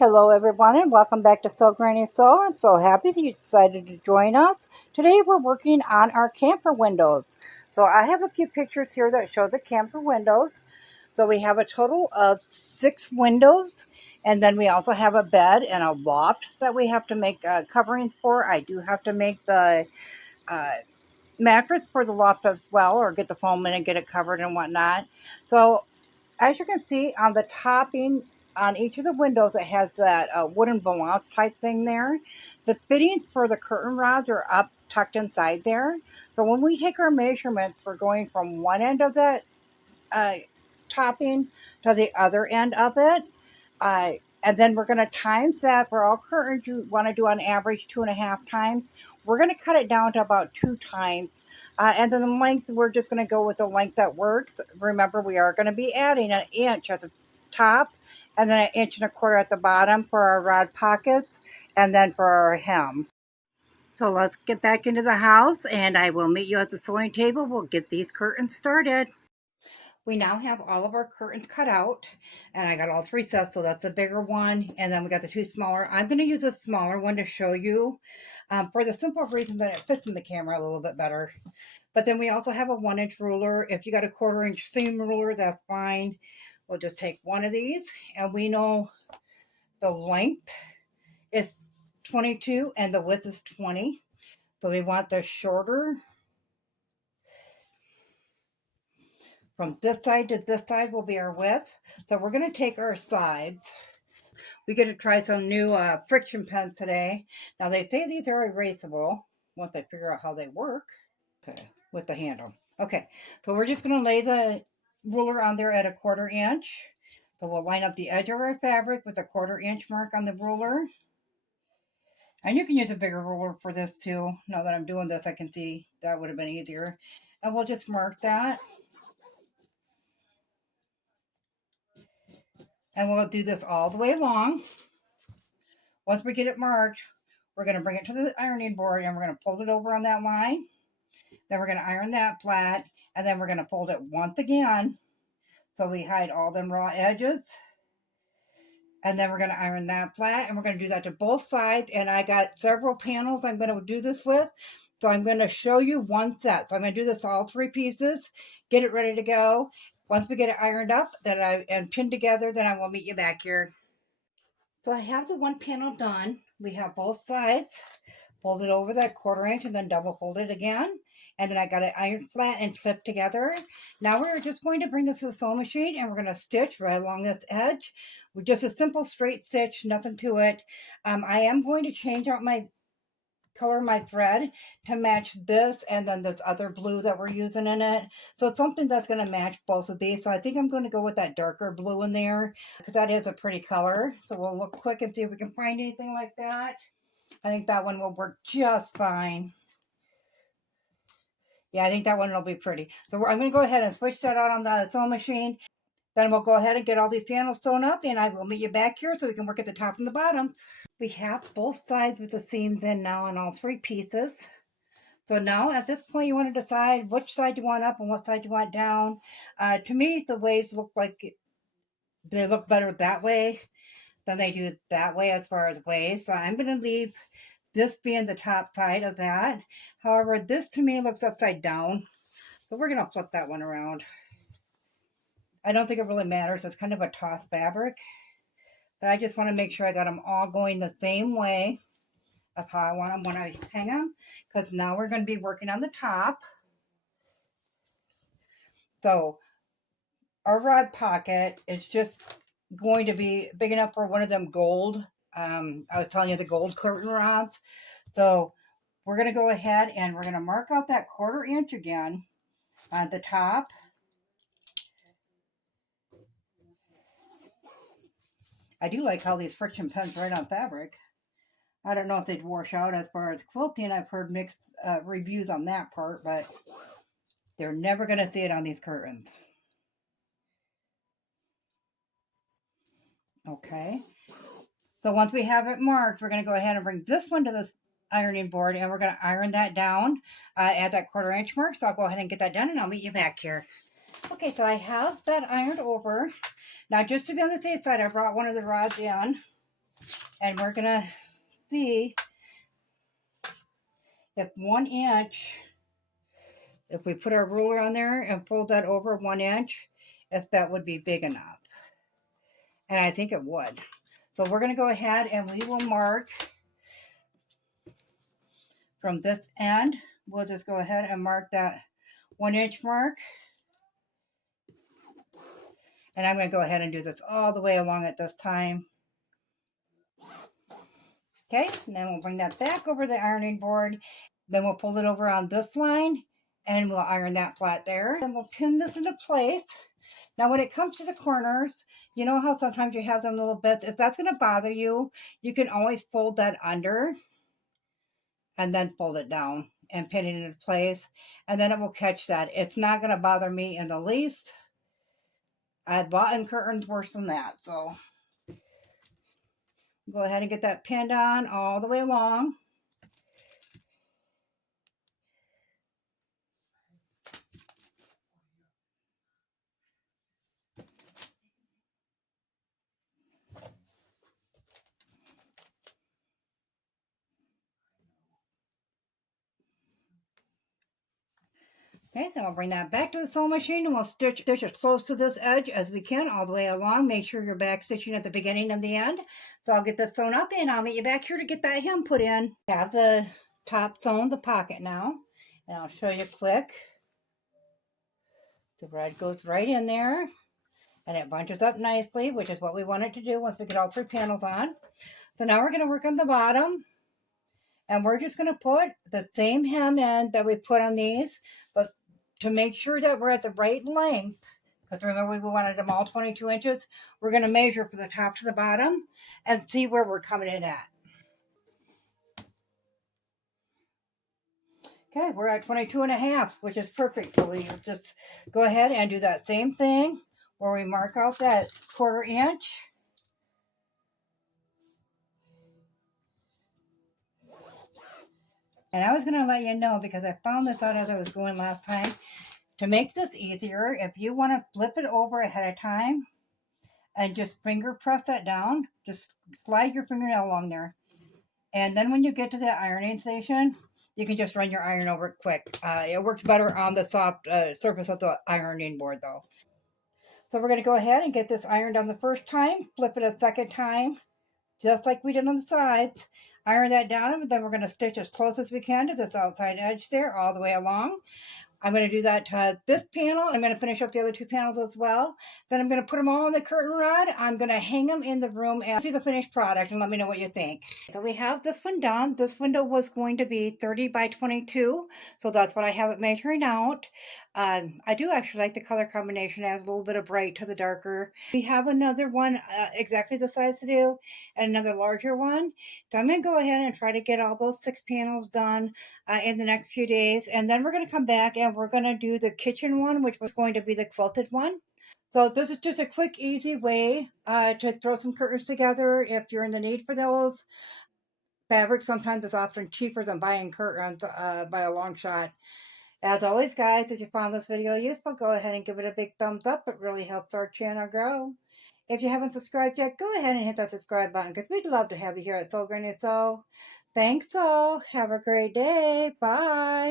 Hello everyone and welcome back to SewGrannySew. I'm so happy that you decided to join us. Today we're working on our camper windows. So I have a few pictures here that show the camper windows. So we have a total of 6 windows, and then we also have a bed and a loft that we have to make coverings for. I do have to make the uh, mattress for the loft as well, or get the foam in and get it covered and whatnot. So as you can see on the topping on each of the windows, it has that wooden valance type thing there. The fittings for the curtain rods are up tucked inside there. So when we take our measurements, we're going from one end of that uh, topping to the other end of it. And then we're going to times that for all curtains. You want to do on average 2.5 times. We're going to cut it down to about 2 times. And then the lengths, we're just going to go with the length that works. Remember, we are going to be adding an inch at the top and then 1.25 inches at the bottom for our rod pockets and then for our hem. So let's get back into the house and I will meet you at the sewing table. We'll get these curtains started. We now have all of our curtains cut out, and I got all 3 sets, so that's the bigger one, and then we got the 2 smaller. I'm going to use a smaller one to show you for the simple reason that it fits in the camera a little bit better. But then we also have a 1-inch ruler. If you got a 1/4-inch seam ruler, that's fine. We'll just take one of these, and we know the length is 22 and the width is 20. So we want the shorter. From this side to this side will be our width. So we're going to take our sides. We get to try some new friction pens today. Now they say these are erasable once I figure out how they work. Okay, with the handle. Okay, so we're just going to lay the ruler on there at a 1/4 inch. So we'll line up the edge of our fabric with a 1/4 inch mark on the ruler. And you can use a bigger ruler for this too. Now that I'm doing this, I can see that would have been easier. And we'll just mark that. And we'll do this all the way along. Once we get it marked, we're going to bring it to the ironing board and we're going to fold it over on that line. Then we're going to iron that flat, and then we're going to fold it once again so we hide all them raw edges. And then we're going to iron that flat, and we're going to do that to both sides. And I got several panels I'm going to do this with. So I'm going to show you one set. So I'm going to do this all 3 pieces, get it ready to go. Once we get it ironed up and pinned together, then I will meet you back here. So I have the one panel done. We have both sides. Fold it over that 1/4 inch and then double fold it again. And then I got it ironed flat and clipped together. Now we're just going to bring this to the sewing machine and we're going to stitch right along this edge. With just a simple straight stitch, nothing to it. I am going to change out my color my thread to match this and then this other blue that we're using in it. So it's something that's going to match both of these. So I think I'm going to go with that darker blue in there because that is a pretty color. So we'll look quick and see if we can find anything like that. I think that one will work just fine. Yeah, I think that one will be pretty. So I'm going to go ahead and switch that out on the sewing machine. Then we'll go ahead and get all these panels sewn up, and I will meet you back here so we can work at the top and the bottom. We have both sides with the seams in now on all 3 pieces. So now at this point you want to decide which side you want up and what side you want down. To me, the waves look like they look better that way than they do that way as far as waves. So I'm going to leave this being the top side of that. However, this to me looks upside down. So we're going to flip that one around. I don't think it really matters. It's kind of a toss fabric. But I just want to make sure I got them all going the same way of how I want them when I hang them. Because now we're going to be working on the top. So our rod pocket is just going to be big enough for one of them gold. I was telling you the gold curtain rods. So we're going to go ahead and we're going to mark out that 1/4 inch again on the top. I do like how these friction pens right on fabric. I don't know if they'd wash out as far as quilting. I've heard mixed reviews on that part, but they're never going to see it on these curtains. Okay. So once we have it marked, we're going to go ahead and bring this one to the ironing board, and we're going to iron that down at that 1/4 inch mark. So I'll go ahead and get that done, and I'll meet you back here. Okay, so I have that ironed over. Now, just to be on the safe side, I brought one of the rods in. And we're going to see if 1 inch, if we put our ruler on there and fold that over 1 inch, if that would be big enough. And I think it would. So we're going to go ahead and we will mark from this end. We'll just go ahead and mark that 1 inch mark. And I'm going to go ahead and do this all the way along at this time. Okay, and then we'll bring that back over the ironing board. Then we'll pull it over on this line and we'll iron that flat there. Then we'll pin this into place. Now when it comes to the corners, you know how sometimes you have them little bits? If that's going to bother you, you can always fold that under and then fold it down and pin it into place. And then it will catch that. It's not going to bother me in the least. I've bought in curtains worse than that. So go ahead and get that pinned on all the way along. Okay, then we'll bring that back to the sewing machine and we'll stitch as close to this edge as we can all the way along. Make sure you're back stitching at the beginning and the end. So I'll get this sewn up and I'll meet you back here to get that hem put in. I have the top sewn, the pocket now, and I'll show you quick. The red goes right in there and it bunches up nicely, which is what we want it to do once we get all 3 panels on. So now we're going to work on the bottom. And we're just going to put the same hem in that we put on these, but to make sure that we're at the right length, because remember we wanted them all 22 inches, we're going to measure from the top to the bottom and see where we're coming in at. Okay, we're at 22.5, which is perfect. So we just go ahead and do that same thing where we mark out that 1/4 inch. And I was going to let you know, because I found this out as I was going last time, to make this easier, if you want to flip it over ahead of time and just finger press that down, just slide your fingernail along there. And then when you get to the ironing station, you can just run your iron over it quick. It works better on the soft surface of the ironing board though. So we're going to go ahead and get this ironed on the first time, flip it a second time, just like we did on the sides. Iron that down, and then we're going to stitch as close as we can to this outside edge there all the way along. I'm going to do that to this panel. I'm going to finish up the other 2 panels as well. Then I'm going to put them all on the curtain rod. I'm going to hang them in the room and see the finished product and let me know what you think. So we have this one done. This window was going to be 30 by 22. So that's what I have it measuring out. I do actually like the color combination. It adds a little bit of bright to the darker. We have another one exactly the size to do and another larger one. So I'm going to go ahead and try to get all those 6 panels done in the next few days. And then we're going to come back and we're going to do the kitchen one, which was going to be the quilted one. So this is just a quick, easy way to throw some curtains together if you're in the need for those. Fabric sometimes is often cheaper than buying curtains by a long shot. As always, guys, if you found this video useful, go ahead and give it a big thumbs up. It really helps our channel grow. If you haven't subscribed yet, go ahead and hit that subscribe button because we'd love to have you here at SewGrannySew. Thanks all. Have a great day. Bye.